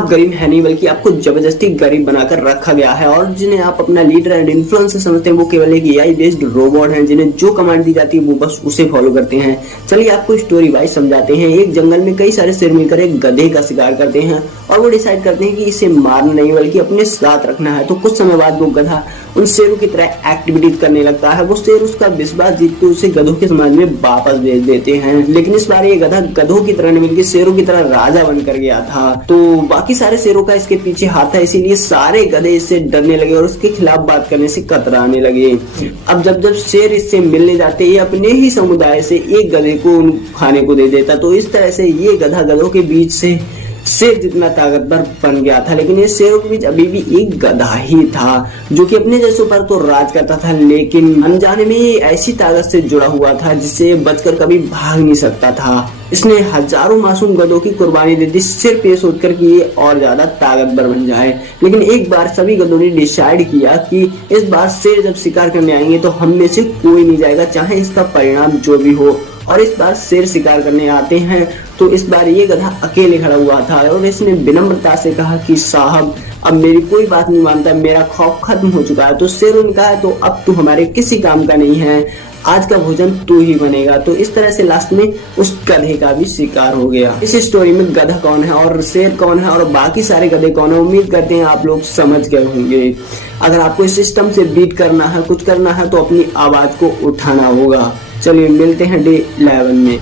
आप गरीब है नहीं बल्कि आपको जबरदस्ती गरीब बनाकर रखा गया है, और जिन्हें आप अपना लीडर एंड इन्फ्लुएंसर समझते हैं वो केवल एक एआई बेस्ड रोबोट हैं, जिन्हें जो कमांड दी जाती है वो बस उसे फॉलो करते हैं। चलिए आपको स्टोरी वाइज समझाते हैं। एक जंगल में कई सारे शेर मिलकर एक गधे का शिकार करते हैं और वो डिसाइड करते हैं कि इसे मारना नहीं बल्कि अपने साथ रखना है। तो कुछ समय बाद वो गधा उन शेरों की तरह एक्टिविटीज करने लगता है। वो शेर उसका विश्वास जीत के उसे गधों के समाज में वापस भेज देते हैं, लेकिन इस बार ये गधा गधों की तरह नहीं बल्कि शेरों की तरह राजा बनकर गया था। तो बाकी सारे शेरों का इसके पीछे हाथ था, इसीलिए सारे गधे इससे डरने लगे और उसके खिलाफ बात करने से कतराने लगे। अब जब जब शेर इससे मिलने जाते ये अपने ही समुदाय से एक गधे को खाने को दे देता। तो इस तरह से ये गधा गधों के बीच से शेर जितना ताकतवर बन गया था, लेकिन ये शेरों के बीच अभी भी एक गधा ही था जो कि अपने जैसों पर तो राज करता था, लेकिन अनजाने में ये ऐसी ताकत से जुड़ा हुआ था जिससे बचकर कभी भाग नहीं सकता था। इसने हजारों मासूम गधों की कुर्बानी दे दी सिर्फ ये सोचकर कि ये और ज्यादा ताकतवर बन जाए। लेकिन एक बार सभी गधों ने डिसाइड किया कि इस बार शेर जब शिकार करने आएंगे तो हम में से कोई नहीं जाएगा, चाहे इसका परिणाम जो भी हो। और इस बार शेर शिकार करने आते हैं तो इस बार ये गधा अकेले खड़ा हुआ था और इसने विनम्रता से कहा कि साहब अब मेरी कोई बात नहीं मानता, मेरा खौफ खत्म हो चुका है। तो शेरों ने कहा तो अब तू हमारे किसी काम का नहीं है, आज का भोजन तू ही बनेगा। तो इस तरह से लास्ट में उस गधे का भी शिकार हो गया। इस स्टोरी में गधा कौन है और शेर कौन है और बाकी सारे गधे कौन है, उम्मीद करते हैं आप लोग समझ गए होंगे। अगर आपको इस सिस्टम से बीट करना है, कुछ करना है तो अपनी आवाज को उठाना होगा। चलिए मिलते हैं डे 11 में।